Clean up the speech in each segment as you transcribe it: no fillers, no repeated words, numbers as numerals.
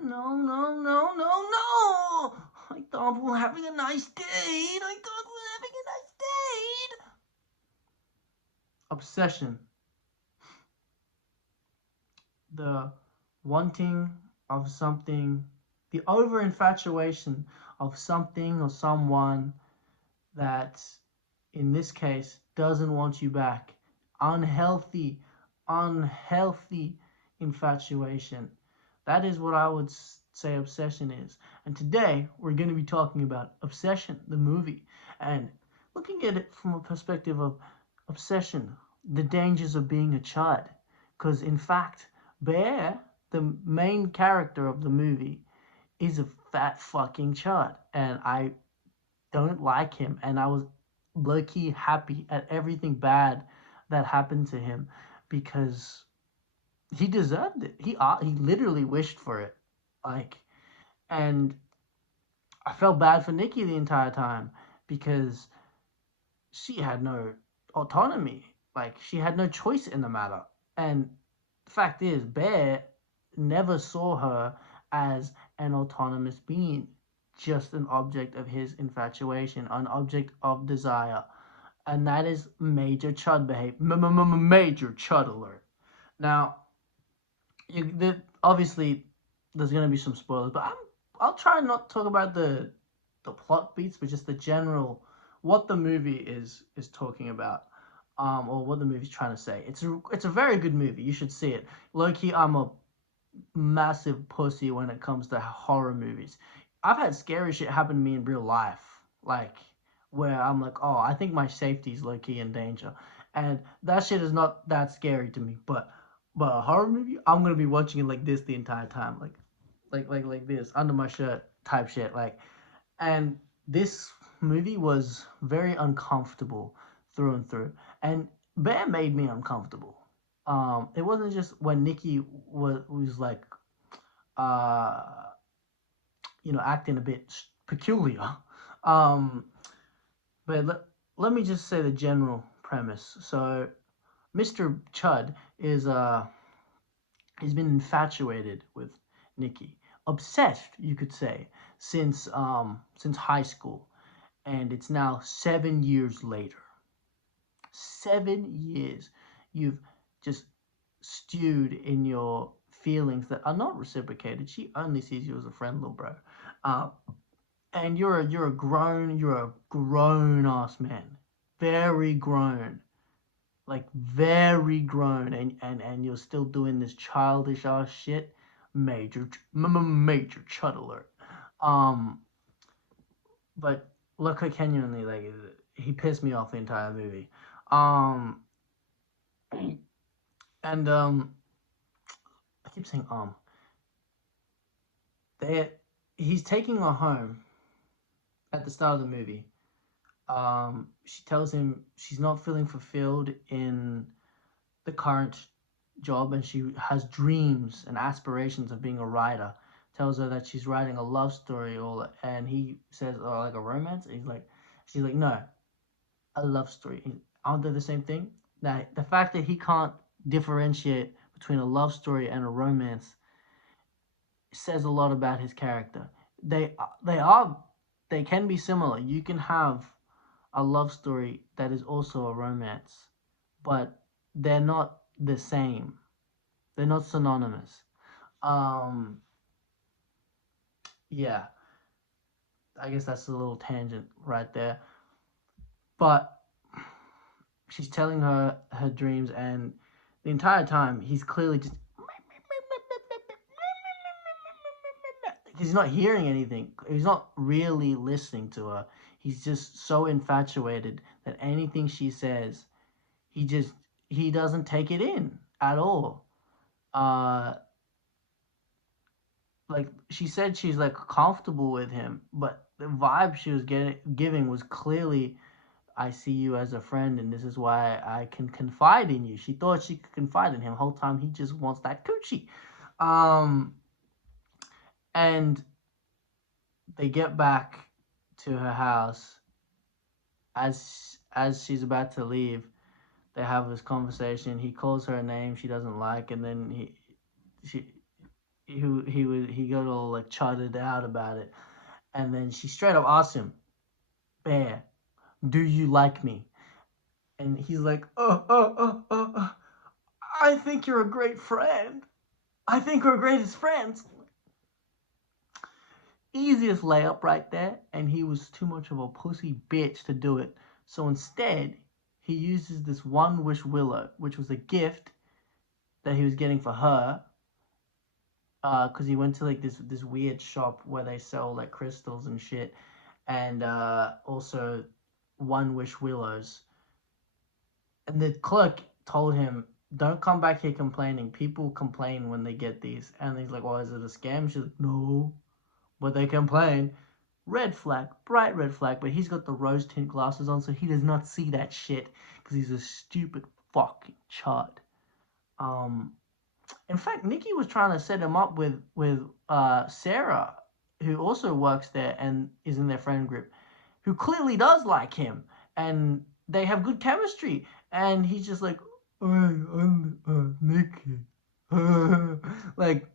No, no, no, no, no! I thought we were having a nice date. I thought we were having a nice date. Obsession. The wanting of something, the over infatuation of something or someone that, in this case, doesn't want you back. Unhealthy, unhealthy infatuation. That is what I would say obsession is. And today we're going to be talking about Obsession, the movie, and looking at it from a perspective of obsession, the dangers of being a chud. Because in fact, Bear, the main character of the movie, is a fat fucking chud, and I don't like him, and I was low key happy at everything bad that happened to him because he deserved it. He literally wished for it, like, and I felt bad for Nikki the entire time because she had no autonomy, like she had no choice in the matter. And the fact is, Bear never saw her as an autonomous being, just an object of his infatuation, an object of desire. And that is major chud behavior. Major chud alert. Now, obviously, there's gonna be some spoilers, but I'll try and not talk about the plot beats, but just the general what the movie is talking about, or what the movie's trying to say. It's a very good movie. You should see it. Low key, I'm a massive pussy when it comes to horror movies. I've had scary shit happen to me in real life, like where I'm like, oh, I think my safety's low key in danger, and that shit is not that scary to me. But a horror movie, I'm gonna be watching it like this the entire time, like this under my shirt type shit, like. And this movie was very uncomfortable through and through, and Bear made me uncomfortable. It wasn't just when Nikki was like uh, acting a bit peculiar. Um, but let me just say the general premise. So, Mr. Chud is he's been infatuated with Nikki, obsessed, you could say, since high school, and it's now 7 years later. 7 years, you've just stewed in your feelings that are not reciprocated. She only sees you as a friend, little bro. Uh, and you're a grown ass man, very grown, like very grown, and you're still doing this childish ass shit. Major chud alert. Um, but look, I genuinely like he pissed me off the entire movie. Um, and I keep saying they he's taking her home at the start of the movie. She tells him she's not feeling fulfilled in the current job, and she has dreams and aspirations of being a writer. Tells her that she's writing a love story, and he says, "Oh, like a romance." And she's like, "No, a love story." Aren't they the same thing? Now, the fact that he can't differentiate between a love story and a romance says a lot about his character. They are they can be similar. You can have a love story that is also a romance, but they're not the same. They're not synonymous. Um, yeah, I guess that's a little tangent right there. But she's telling her dreams, and the entire time he's clearly just he's not hearing anything. He's not really listening to her. He's just so infatuated that anything she says, he just he doesn't take it in at all. Uh, like she said, she's like comfortable with him, but the vibe she was giving was clearly, I see you as a friend, and this is why I can confide in you. She thought she could confide in him. Whole time he just wants that coochie. Um, and they get back to her house. As she's about to leave, they have this conversation. He calls her a name she doesn't like, and then she he got all like chudded out about it, and then she straight up asked him, Bear, do you like me? And he's like, I think you're a great friend. I think we're greatest friends. Easiest layup right there, and he was too much of a pussy bitch to do it. So instead, he uses this one wish willow, which was a gift that he was getting for her, because he went to like this weird shop where they sell like crystals and shit, and also one wish willows. And the clerk told him, "Don't come back here complaining. People complain when they get these." And he's like, "Well, is it a scam?" She's like, "No, but they complain." Red flag, bright red flag. But he's got the rose tint glasses on, so he does not see that shit because he's a stupid fucking chud. Um, in fact, Nikki was trying to set him up with Sarah, who also works there and is in their friend group, who clearly does like him, and they have good chemistry. And he's just like, "Hey, I'm Nikki," like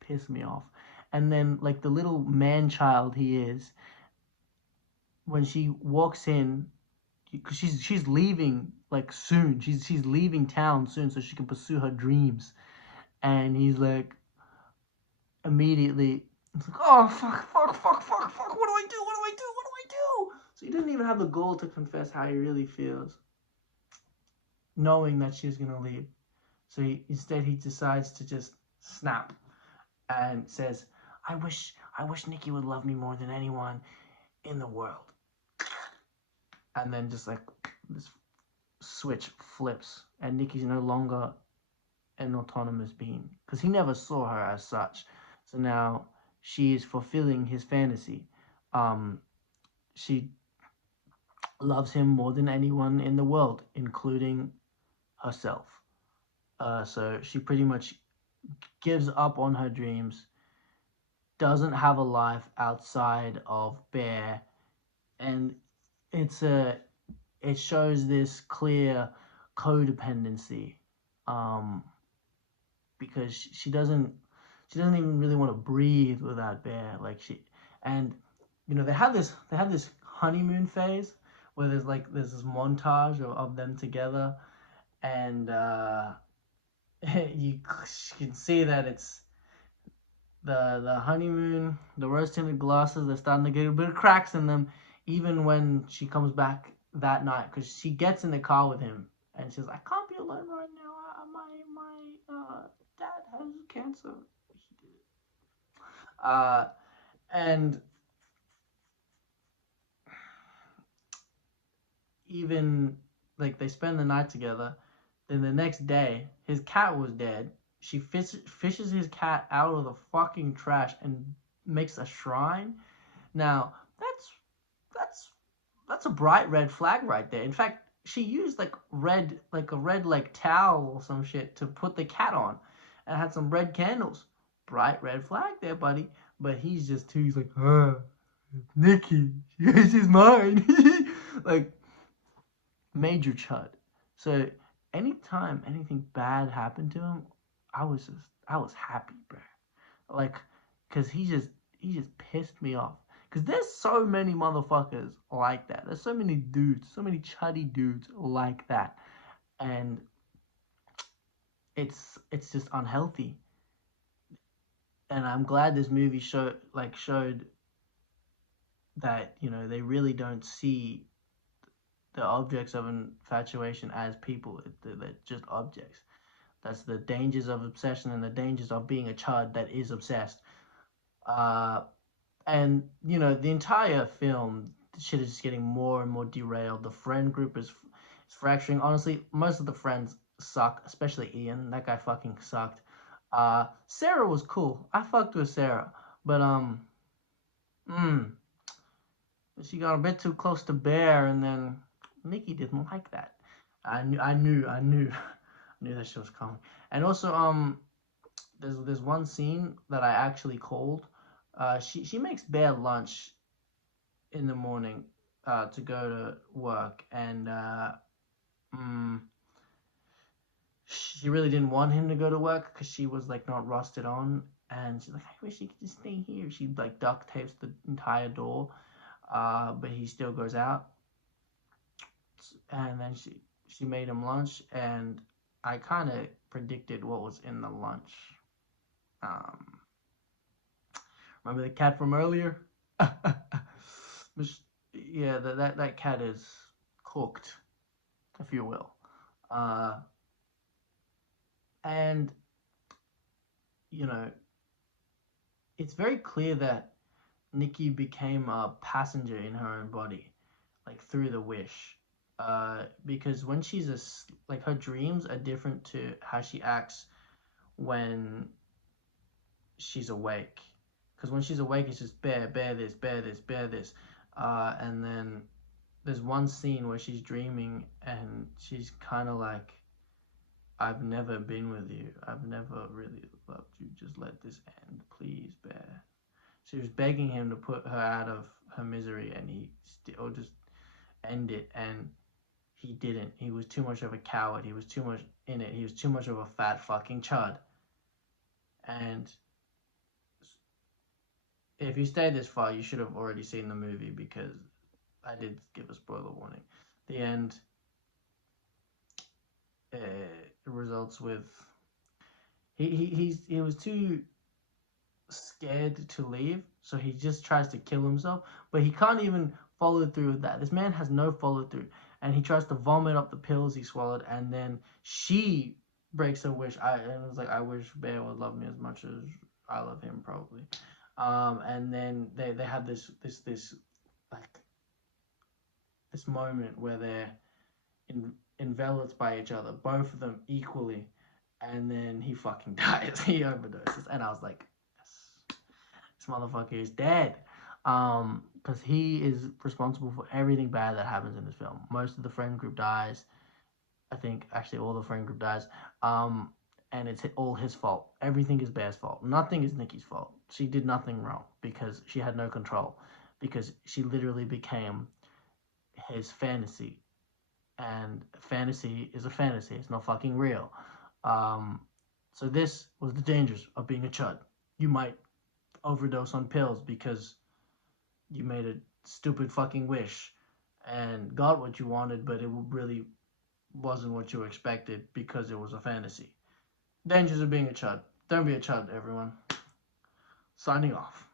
piss me off. And then like the little man child he is, when she walks in, because she's leaving like soon. She's leaving town soon so she can pursue her dreams. And he's like, immediately, it's like, oh fuck, what do I do? So he didn't even have the goal to confess how he really feels, knowing that she's gonna leave. So instead he decides to just snap and says, I wish Nikki would love me more than anyone in the world. And then just like this switch flips, and Nikki's no longer an autonomous being because he never saw her as such. So now she is fulfilling his fantasy. She loves him more than anyone in the world, including herself. So she pretty much gives up on her dreams, doesn't have a life outside of Bear, and it's a it shows this clear codependency, um, because she doesn't even really want to breathe without Bear. Like she and they have this honeymoon phase where there's this montage of them together, and you can see that it's the honeymoon, the rose tinted glasses. They're starting to get a bit of cracks in them, even when she comes back that night, because she gets in the car with him and she's like, "I can't be alone right now. My dad has cancer." He did it. And even like they spend the night together. Then the next day, his cat was dead. She fishes his cat out of the fucking trash and makes a shrine. Now that's that's a bright red flag right there. In fact, she used like a red like towel or some shit to put the cat on, and had some red candles. Bright red flag there, buddy. But he's like, Nikki, she's mine. Like major chud. So anytime anything bad happened to him, I was happy, bro. Like, cause he just pissed me off. Cause there's so many motherfuckers like that. There's so many dudes, so many chuddy dudes like that, and it's just unhealthy. And I'm glad this movie showed that they really don't see the objects of infatuation as people. They're just objects. That's the dangers of obsession and the dangers of being a chud that is obsessed. Uh, and the entire film, shit is just getting more and more derailed. The friend group is fracturing. Honestly, most of the friends suck, especially Ian. That guy fucking sucked. Sarah was cool. I fucked with Sarah, but mm, she got a bit too close to Bear, and then Nikki didn't like that. I knew knew that shit was coming. And also, there's one scene that I actually called. She makes Bear lunch in the morning, to go to work, and mm, she really didn't want him to go to work because she was like not rusted on, and she's like, I wish he could just stay here. She like duct tapes the entire door, but he still goes out. And then she made him lunch, and I kind of predicted what was in the lunch. Um, Remember the cat from earlier? Yeah, that cat is cooked, if you will. Uh, and you know, it's very clear that Nikki became a passenger in her own body, like through the wish. Because when she's like her dreams are different to how she acts when she's awake. Because when she's awake, it's just bear this, bear this, bear this. And then there's one scene where she's dreaming and she's kind of like, I've never been with you. I've never really loved you. Just let this end, please, bear. She was begging him to put her out of her misery, and he still just end it. And he didn't. He was too much of a coward. He was too much in it. He was too much of a fat fucking chud. And if you stayed this far, you should have already seen the movie because I did give a spoiler warning. The end results with he was too scared to leave, so he just tries to kill himself, but he can't even follow through with that. This man has no follow through, and he tries to vomit up the pills he swallowed, and then she breaks her wish. And it was like, I wish Bear would love me as much as I love him, probably. And then they have this like this moment where they're enveloped by each other, both of them equally, and then he fucking dies. He overdoses, and I was like, yes, this motherfucker is dead. Because he is responsible for everything bad that happens in this film. Most of the friend group dies. I think actually all the friend group dies. And it's all his fault. Everything is Bear's fault. Nothing is Nikki's fault. She did nothing wrong because she had no control. Because she literally became his fantasy, and fantasy is a fantasy. It's not fucking real. Um, so this was the dangers of being a chud. You might overdose on pills because you made a stupid fucking wish and got what you wanted, but it really wasn't what you expected because it was a fantasy. Dangers of being a chud. Don't be a chud, everyone. Signing off.